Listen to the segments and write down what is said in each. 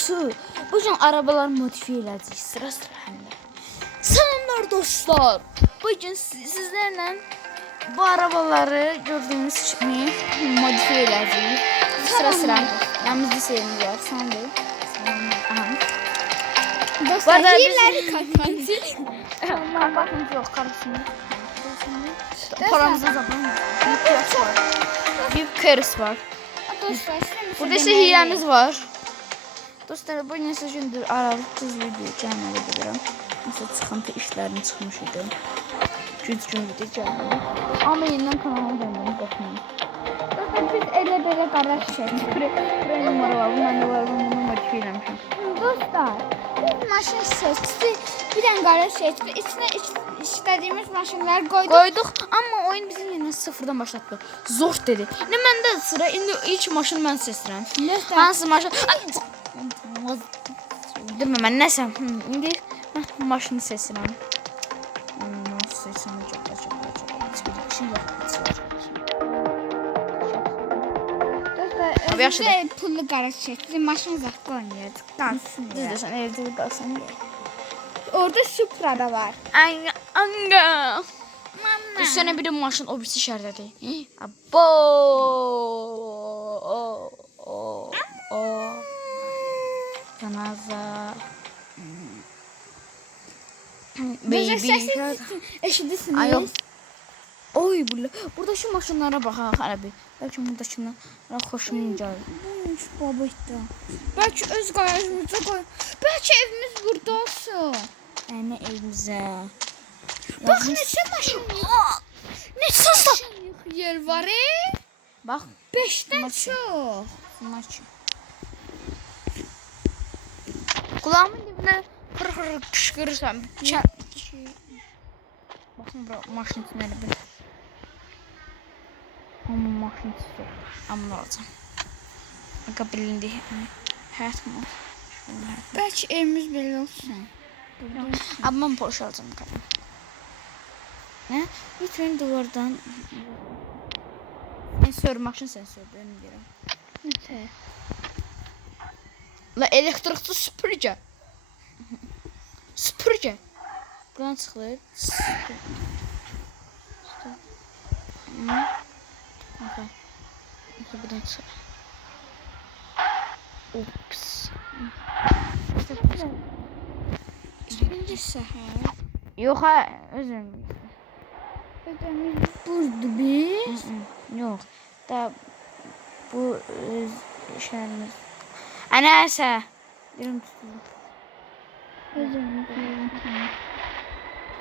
videosu. Bugün arabalar modifiye edeceğiz sıra sıra hem de. Selamlar dostlar. Bugün sizlerle bu arabaları gördüğünüz gibi modifiye edeceğiz. Sıra sıra. Yanımızda serimiz var. Sen de. Dostlar hileli kapansın. Kapatımız yok. Karısını. Paramızda zaman var. Büyük karıs var. Burada ise hilemiz var. Dostlar bu neçə gündür aralık tuz video gəlməli edirəm. Nəsə çıxıntı işlərim çıxmış idi. Güc gün video gəlməli. Amma yenidən kanalıma döndüm, baxmayın. Dostlar biz elə belə qardaş Buraya numara var, bu məndə var, bunu modifiye eləmişəm. Dostlar biz maşın seçdik. Bir dənə qardaş seçdik. İçinə istədiyimiz maşınları koyduk. Qoyduq, amma oyun bizi yenə sıfırdan başlatdı. Zor dedi. Ne məndə sıra, indi ilk maşını mən seçirəm. Hansı maşın? Demə mən nəsəm? İndi maşını seçirəm. Nasıl seçsəm? Hiçbir şey yox. Dostlar özümüzə pullu qardaş seçdik. Maşın zaxtı oynayırdık. Qalsın Düzdür, sən evdə qalsan. Orada Supra da var. Anga. Üstüne bir de maşın o birisi şerdədir. Abo. Canaza. Baby. Eşidirsiniz. Ay yok. Oy burada şu maşınlara bak ha abi. Belki buradakine hoşuma gelir. Buymuş babıydı. Belki öz garajımıza koy. Belki evimiz burada olsun. Ne evimize. Bak neçə maşın yer var Bak. 5'dən çox. Maçı. Kulağımın dibine hır kışkırırsam. Bakın bura maşın içinde bir. Ama maşın içinde. Amma alacağım. Aga bilindi. Hayat mı? Belki evimiz belə olsun. Amma ben Porsche alacağım. Ne? Lütfen duvardan. Sensör, maşın sensörü benim diyorum. Nətə? La elektrikli süpürge. Süpürge. Buradan çıxılır. Okay. Buradan çıx. Ups. İkinci səhər. Yox ha, özüm. Ödəmiz buzdu biz. Yox. Da bu şeyimiz. Anəsə. Dilim tutuldu. Ödəmiz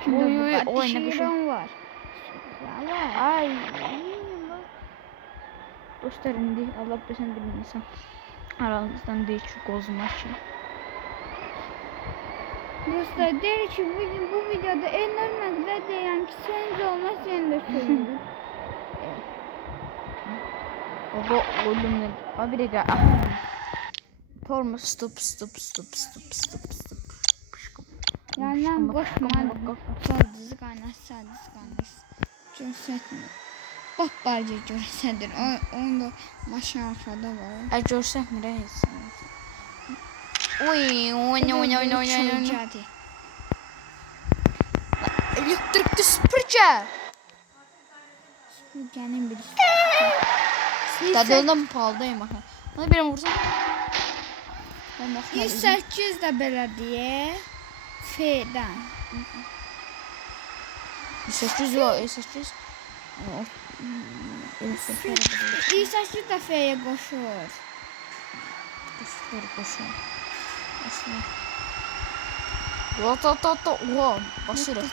Oy oy ne qışın var. Ay. Dostlar indi Allah bilsin bir insan. Aramızdan değil şu kozmak için. Dostlar deyir ki bu videoda Elnur Məqdə deyirəm ki sence olmaz yenə də söylüyorum. Baba oğlum ne? Abi bir dakika. Torma stop. Yandan koşma. Sol dizi kaynaş, sağ dizi kaynaş. Görsətmir. Bak barca görsədir. Onda maşın arkada var. Ay görsək mi reis? Oy. Elektrikli süpürge. Süpürgenin birisi. Dadıldım pahalıdayım bakın. Bana bir vursan. Ben bakmadım. 108 də belediyə F'dən. 800 var, 800. 108 də F'yə qoşur. Koşuyor. Oha, basırıq.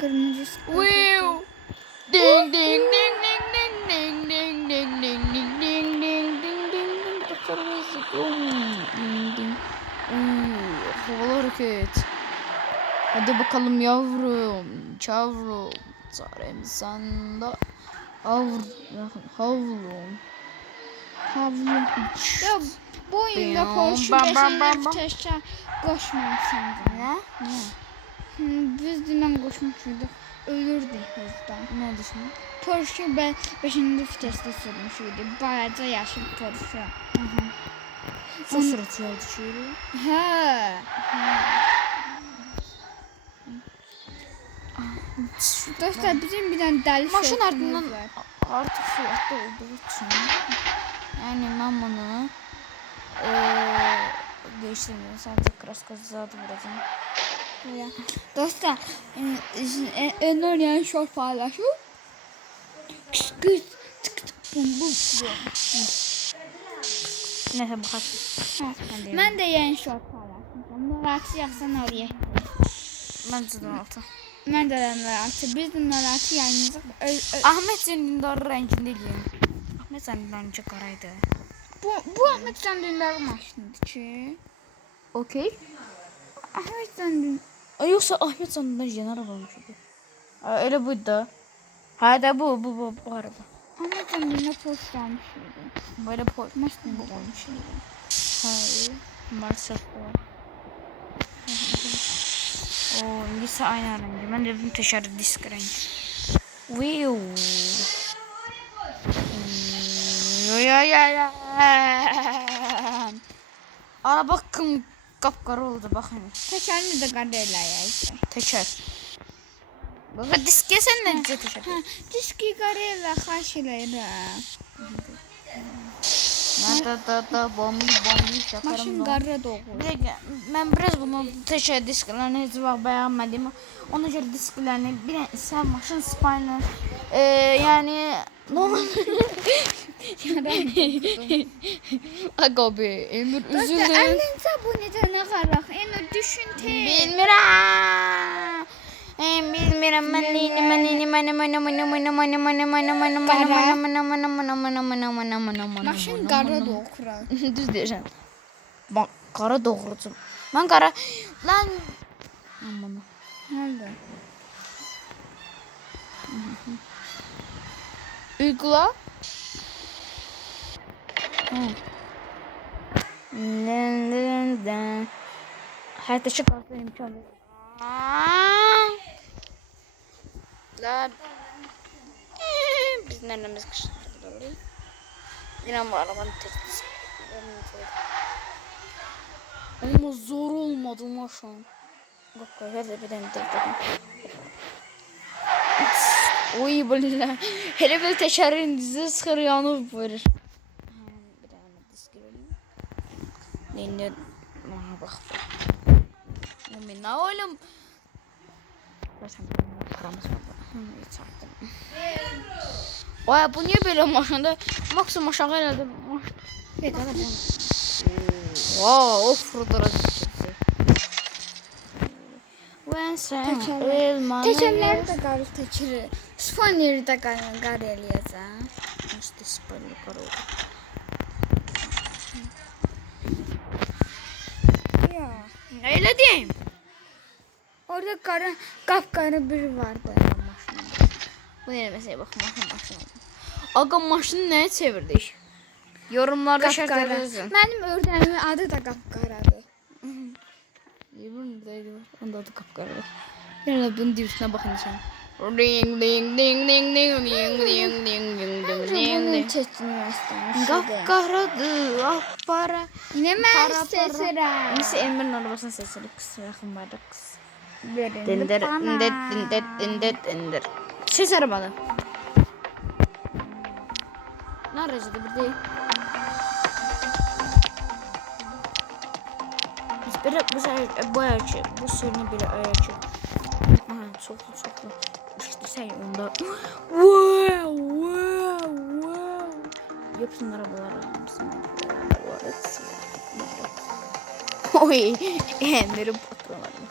Qırmızı Wow. Ding ding ding ding ding ding ding ding ding ding ding ding ding ding. Ding ding. Havalı hareket. Hadi bakalım yavrum, çavrum. Zarem sanda. Havlum. Ya bu oyunda Porsche 5'in təkcə qoşmamışsın. Ne? Biz dünən qoşmuşduq. Ölürdük hızdan. Ne düşünüyorsun? Porsche 5-ci vitesdə sürmüş idi. Balaca yaşıl Porsche. Çok sırası oldu şöyle. Hə. Dostlar bizim bir dənə dəli Maşın şortumuz ardından var. artık fiyatlı olduğu için yani ben bunu değiştirmiyorum. Sadece kraska zaten vuracağım. Ya. Dostlar, Enor yani şort paylaşıyor. Kıs kıs tık tık bum bum. Neyse bakarsın. Mən də yeni şort paylaşmışam. Narahatı yaxsan oraya. Ben zaten altı. Mən də narahatı. Biz də narahatı yayınlayacaq. Ahmet senin Dündar'ın renginde değil. Ahmet senin bence karaydı. Bu Ahmet Can Dündar maşınıdır ki. Okey. Ahmet Can Dündar. Yoksa Ahmet sanından yeni araba olmuş idi. Öyle buydu da. Hadi bu araba. Ahmet Can Dündar post almışıydı. Böyle Maşını bu olmuşuydu. hayır. Maalesef o. Oo, İngilizce aynı rengi. Ben de bir teşekkür disk rengi. Wiu. Ya. Araba kapkara oldu bakın. Teşekkür de qarayla işte. Teşer. Baba disk yesen ne bize teşer. Diski qarayla xahiş edirəm. Da bombi şakarım. Maşın qara doğru. Bir dakika, ben biraz bunu teşer disklerini hiç bak beğenmedim. Ona göre disklerini bir sen maşın spine yani normal. Aga be Emir üzüldü. Əlində bu necə nə qaraq? Enur düşün te. Bilmirəm. Bilmirəm ben Maşın qara doğru. Düz deyirsən. Bak qara doğrucum. Mən qara lan aman. Nerede? Uygula. Hayatta çıkartma imkanı. La biz neremiz kıştırdılar. Yine bu arabanın testi. Ama zor olmadı maşın. Bak hadi bir tane dedim. Oy böyle. Hele böyle teşerin dizi sıkır yanıp verir. Bir tane disk görelim. Neyine bak. Ne oğlum? Zaten paramız var. Oya bu niye böyle maşında? Maksimum aşağı elədim. Pek adam bunu. Wow, offroad'a gideceksin. When sen elmanı Tekerlər də qarı təkiri. Spaniyeri də qar eləyəcəm. İşte spoiler qara oldu. Ya. Öyle diyeyim. Orada qapqarı bir vardı. Bu ne mesela bak maşın. Aga maşını neye çevirdik? Yorumlarda şartlar yazın. Mənim ördəyimin adı da qapqaradır. Buradaydı. Onda adı kapkara. Yani bunun dibisine bakın sen. Ding ding ding ding ding ding ding ding ding ding Bunu ding. çəkilməzdən. Kapkaradı akbara. Yine mən seçirəm. Neyse Emre'nin arabasının sesini kısa yakın bardak kısa. Verin Dindir bana. dindir. Ses arabalı. Ne aracıydı bir değil. Biz bu ayarcı, bu sürünü bir ayarcı. Aha çoklu. İşte sen onda. Wow. Yapsın arabalara. Oy, Emir'in patronumu.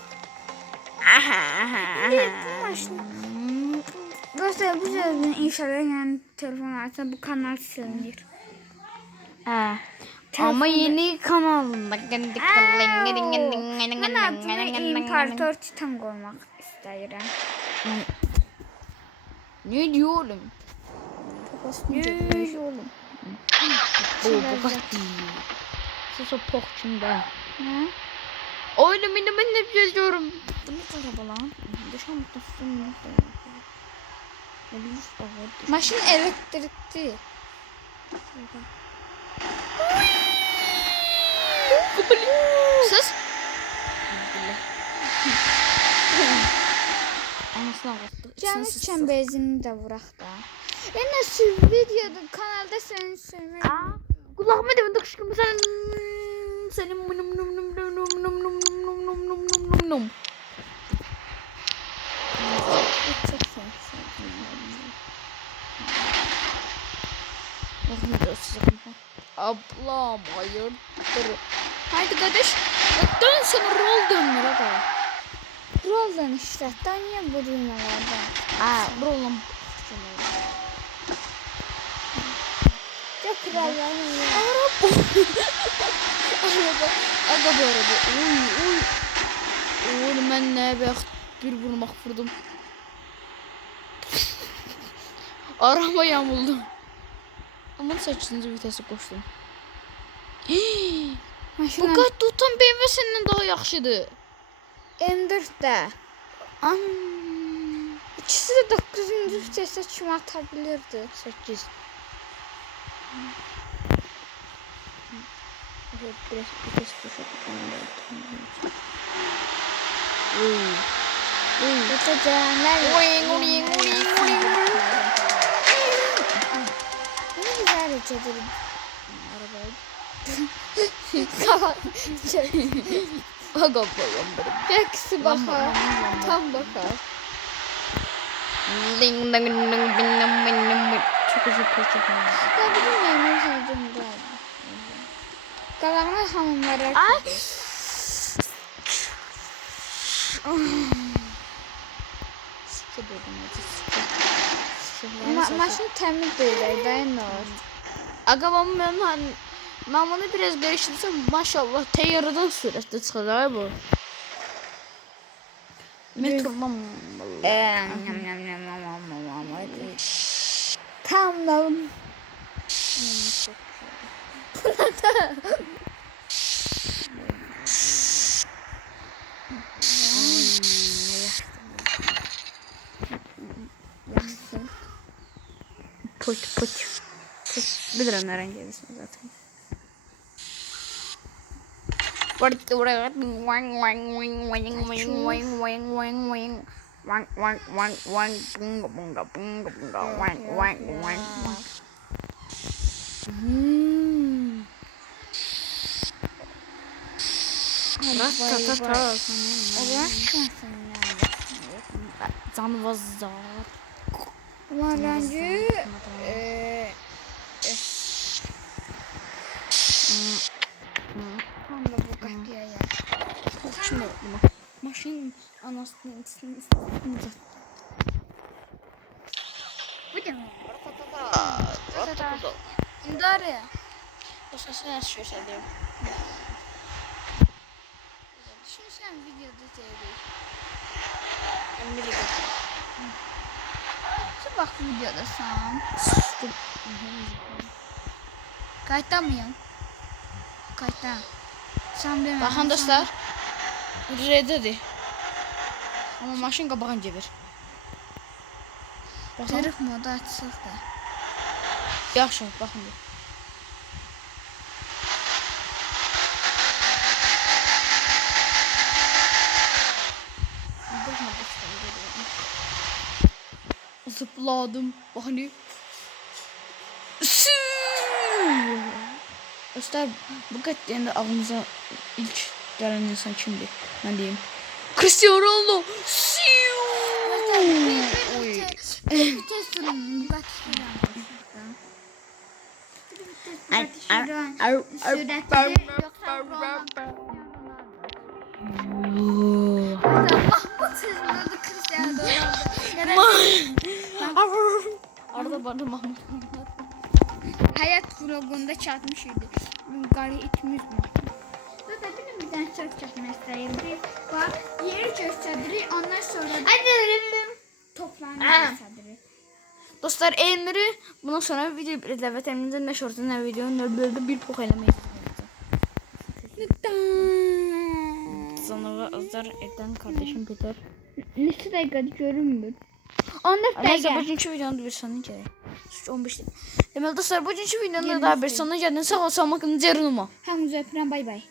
Dostlar bu sözün inşallah yani telefon açsa bu kanal silinir. Ama yeni kanalında. Ben adını İmparator Titan koymak isterim. Ne diyor oğlum? Ne diyor oğlum? Bu kadar. Sus o pokçunda. Ne? Oğlum ben ne yapıyorum? Bu ne araba lan? Dışarı mutlusun. Maşın elektrikli. Sus. Anasını ağlattı. Canlı çembezini de vurak da. Yine şu videoda kanalda seni sevmek. Kulağıma demin dıkışkım senin num num num num num num num num num num num num num. Çok sevdim. Ablam hayırdır? Haydi kardeş. Dön sana rol dönür aga. Roldan işletten niye bu düğmelerden? Rolum. Çok kralların Araba. Aga bu araba. Uy. Oğlum ben ne be bir vurmak vurdum. Araba yamuldu. Aman 8. vitese koştum. Bu qat tutan BMW səndən daha yaxşıdır. M4'de. İkisi de 9. vitese kimi atabilirdi. 8. Evet, biraz vites düşük. Geçeceğimler. Ne güzel geçelim. Arabayı. Arabayı. Aga bayım benim. Hepsi bakar. Tam bakar. Çok uzun peçete. Ya bizim memur sevdiğim geldi. Kalanlar hanımlara. Ay. Sıkı dedim acı. Maşın temiz değil. Dayanır. Aga ben bunu biraz geliştirsem maşallah teyyarıdan süratli çıkar bu. Metroman. Tamam. Yaxşı. Put. Bilirəm nə rəng edirsən zaten. Canvazlar. Marancu. Tam da bu kapıya ya. Şimdi maşın anasının ismini Darya. Bu sesi nasıl şöşeliyor? Şunu sen videoda seyredin. Ben biliyorum. Şu bak videoda sen. Sustum. Kayıtta mıyım? Kayıtta. Sen deme. Bakın dostlar. Reddedir. Ama maşın qabağın gebir. Drift modu açsaq da. Yaxşı, baxın. Zıpladım. Bakın. Dostlar, bu qətliyəndə ağlınıza ilk gələn insan kimdir? Mən deyim. Cristiano Ronaldo. Arada bana Mahmut. Hayat vlogunda çatmış idi. Qarı itimiz var. Zaten bir dənə söz çəkmək istəyirdik. Bax, yeri göstəririk, ondan sonra toplanır göstəririk. Dostlar, eğlenleri bundan sonra video izləmək təminizdə nə şortu, nə video, nə böldə bir pox eləmək Zanova azar eden kardeşim Peter. Neçə dəqiqədir görünmür? 14 Neyse dəqiqə. bugünkü videonun da bir sonuna gələk. 15 dəqiqə. Deməli dostlar bugünkü videonun da bir sonuna gəldik. Sağ ol, salamat qalın. Cərnuma. Hamınızı öpürəm. Bay bay.